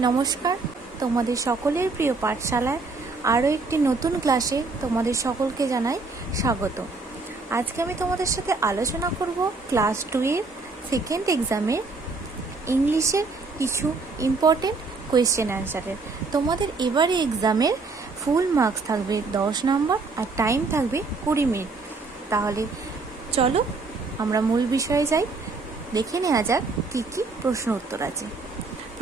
নমস্কার। তোমাদের সকলের প্রিয় পাঠশালায় আরও একটি নতুন ক্লাসে তোমাদের সকলকে জানাই স্বাগত। আজকে আমি তোমাদের সাথে আলোচনা করব ক্লাস টু এর সেকেন্ড এক্সামের ইংলিশের কিছু ইম্পর্টেন্ট কোয়েশ্চেন অ্যান্সারের। তোমাদের এবারে এক্সামের ফুল মার্কস থাকবে দশ নম্বর আর টাইম থাকবে কুড়ি মিনিট। তাহলে চলো আমরা মূল বিষয়ে যাই। দেখে নেওয়া যাক কী কী প্রশ্ন উত্তর আছে।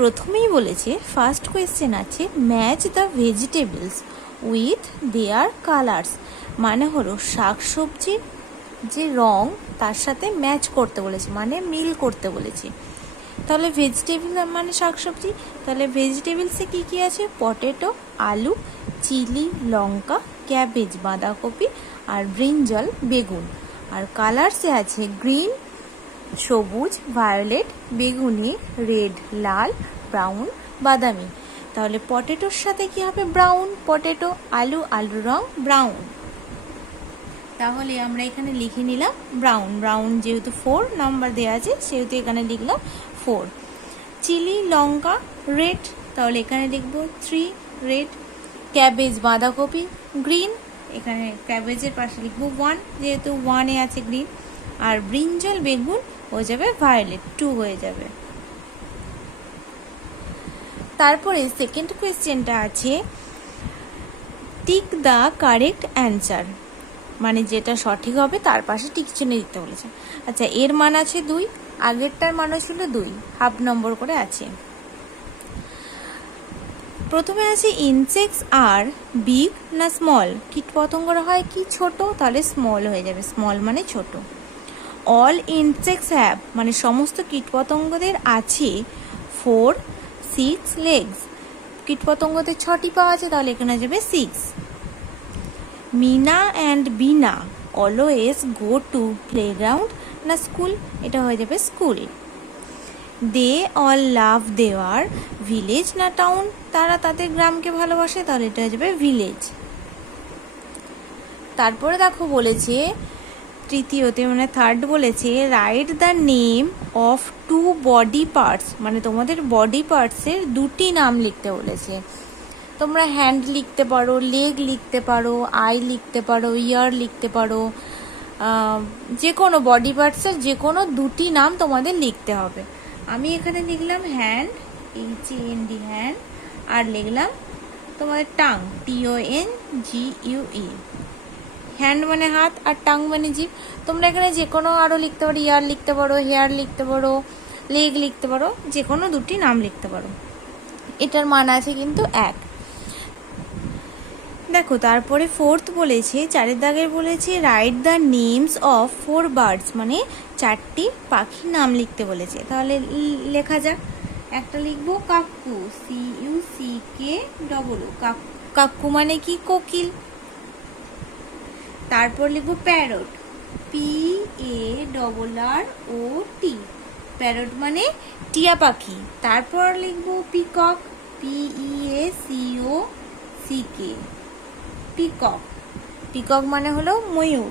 প্রথমেই বলেছে ফার্স্ট কোয়েশ্চেন আছে match the vegetables with their colours মানে হলো শাক শাকসবজির যে রং তার সাথে ম্যাচ করতে বলেছে মানে মিল করতে বলেছে। তাহলে ভেজিটেবল মানে শাকসবজি, তাহলে ভেজিটেবলসে কী কী আছে? পটেটো আলু, চিলি, লঙ্কা ক্যাবেজ বাঁধাকপি আর ব্রিঞ্জল বেগুন। আর কালার্সে আছে গ্রিন সবুজ, ভায়োলেট, বেগুনি, রেড, লাল, ব্রাউন, বাদামি। তাহলে পটেটোর সাথে কি হবে ব্রাউন? পটেটো, আলু, আলুর রং ব্রাউন। তাহলে আমরা এখানে লিখে নিলাম ব্রাউন। ব্রাউন যেহেতু ফোর, নাম্বার দেওয়া আছে, সেহেতু এখানে লিখলাম ফোর। চিলি, লঙ্কা, রেড, তাহলে এখানে লিখব থ্রি, রেড, ক্যাবেজ, বাঁধাকপি, গ্রিন। এখানে ক্যাবেজের পাশে লিখব ওয়ান, যেহেতু ওয়ানে আছে গ্রিন। আর ব্রিঞ্জল বেগুন হয়ে যাবে ভায়োলেট, টু হয়ে যাবে। তারপরে সেকেন্ড কোয়েশ্চেনটা আছে টিক দ্য কারেক্ট অ্যান্সার মানে যেটা সঠিক হবে তার পাশে টিক চিহ্ন দিতে বলেছে। আচ্ছা এর মান আছে দুই, আগেরটার মান ছিল দুই হাফ নম্বর করে আছে। প্রথমে আছে ইনসেক্টস আর বিগ না স্মল কীট পতঙ্গরা হয় কি ছোট? তাহলে স্মল হয়ে যাবে। স্মল মানে ছোট। অল ইনসেক্টস হ্যাভ মানে সমস্ত কীটপতঙ্গদের আছে ফোর সিক্স লেগস কীটপতঙ্গদের ছটি পাওয়া আছে, তাহলে এখানে যাবে six Mina and Bina always go to playground না স্কুল এটা হয়ে যাবে স্কুল দে অল লাভ দেওয়ার ভিলেজ না টাউন তারা তাদের গ্রামকে ভালোবাসে, তাহলে এটা হয়ে যাবে ভিলেজ তারপরে দেখো বলেছে তৃতীয়তে মানে থার্ড বলেছে write the name of two body parts মানে তোমাদের বডি পার্টসের দুটি নাম লিখতে বলেছে। তোমরা হ্যান্ড লিখতে পারো লেগ লিখতে পারো আই লিখতে পারো ইয়ার লিখতে পারো যে কোনো বডি পার্টসের যে কোনো দুটি নাম তোমাদের লিখতে হবে। আমি এখানে লিখলাম hand H N D hand আর লিখলাম তোমাদের tongue T O N G U E hand মানে হাত আর টাং মানে জিভ। তোমরা এখানে যে কোনো আরও লিখতে পারো ইয়ার লিখতে পারো হেয়ার লিখতে পারো লেগ লিখতে পারো যে কোনো দুটি নাম লিখতে পারো। এটার মান আছে কিন্তু এক। দেখো, তারপরে ফোর্থ বলেছে চারের দাগের বলেছে write the names of four birds মানে চারটি পাখির নাম লিখতে বলেছে। তাহলে লেখা যাক। একটা লিখব, cuckoo C U C K double cuckoo মানে কি, কোকিল? তারপর লিখব parrot. P A double R O T parrot মানে টিয়া পাখি। তারপর লিখব peacock. P E A C O C K peacock. Peacock মানে হলো ময়ূর।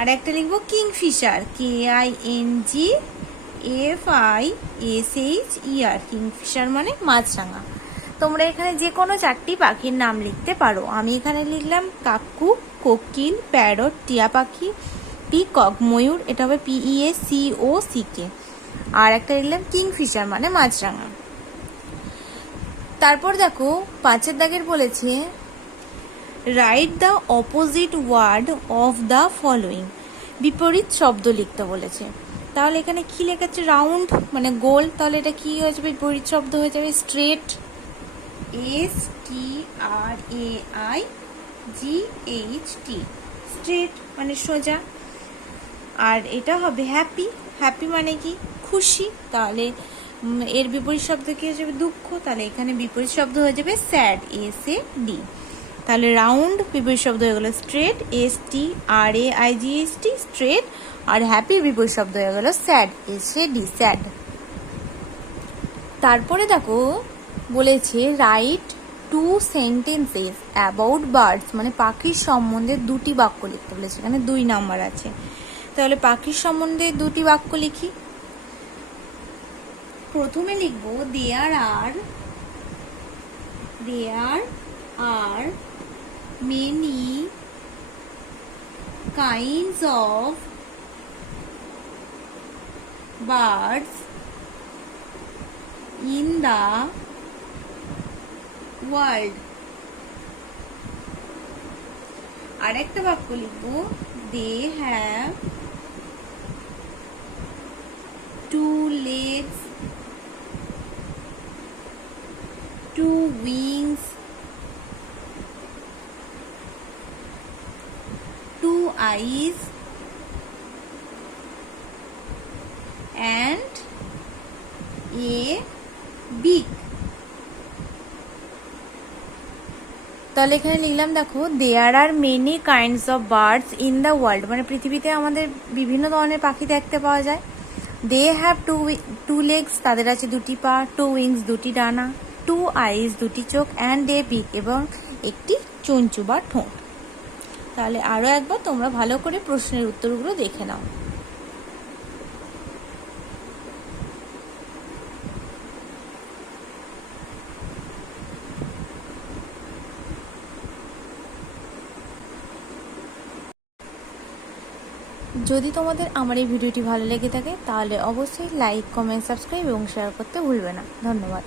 আর একটা লিখব kingfisher. K I N G F I S H E R kingfisher মানে মাছরাঙা। তোমরা এখানে যে কোনো চারটি পাখির নাম লিখতে পারো। আমি এখানে লিখলাম কাকু, কোকিল, প্যারট, টিয়া পাখি, পিকক, ময়ূর, এটা হবে পিইএ সি ও সি কে আর একটা লিখলাম কিংফিশার মানে মাছরাঙা। তারপর দেখো, পাঁচের দাগের বলেছে write the opposite word of the following বিপরীত শব্দ লিখতে বলেছে। তাহলে এখানে কি লেখাচ্ছে? রাউন্ড মানে গোল। তাহলে এটা কি হয়ে যাবে? বিপরীত শব্দ হয়ে যাবে। Straight S T R A I G H T straight মানে সোজা। আর এটা হবে হ্যাপি হ্যাপি মানে কি? খুশি। তাহলে এর বিপরীত শব্দ কি হয়ে যাবে? দুঃখ। তাহলে এখানে বিপরীত শব্দ হয়ে যাবে স্যাড এস এ ডি তাহলে রাউন্ড বিপরীত শব্দ হয়ে গেলো straight S T R A I G S T straight আর হ্যাপির বিপরীত শব্দ হয়ে গেলো sad S A D sad তারপরে দেখো বলেছে, write two sentences about birds মানে পাখির সম্বন্ধে দুটি বাক্য লিখতে বলেছে, এখানে দুই নাম্বার আছে। তাহলে পাখির সম্বন্ধে দুটি বাক্য লিখি। প্রথমে লিখব, there are there are many kinds of birds in the world আরেকটা বাক্য লিখব। They have two legs two wings two eyes, and a beak তাহলে এখানে লিখলাম দেখো there are many kinds of birds in the world মানে পৃথিবীতে আমাদের বিভিন্ন ধরনের পাখি দেখতে পাওয়া যায়। They have two two legs তাদের আছে দুটি পা টু উইংস দুটি ডানা টু আইস দুটি চোখ অ্যান্ড এ বিক এবং একটি চঞ্চু বা ঠোঁট। তাহলে আরও একবার তোমরা ভালো করে প্রশ্নের উত্তরগুলো দেখে নাও। যদি তোমাদের আমার এই ভিডিওটি ভালো লেগে থাকে, তাহলে অবশ্যই লাইক কমেন্ট সাবস্ক্রাইব এবং শেয়ার করতে ভুলবে না। ধন্যবাদ।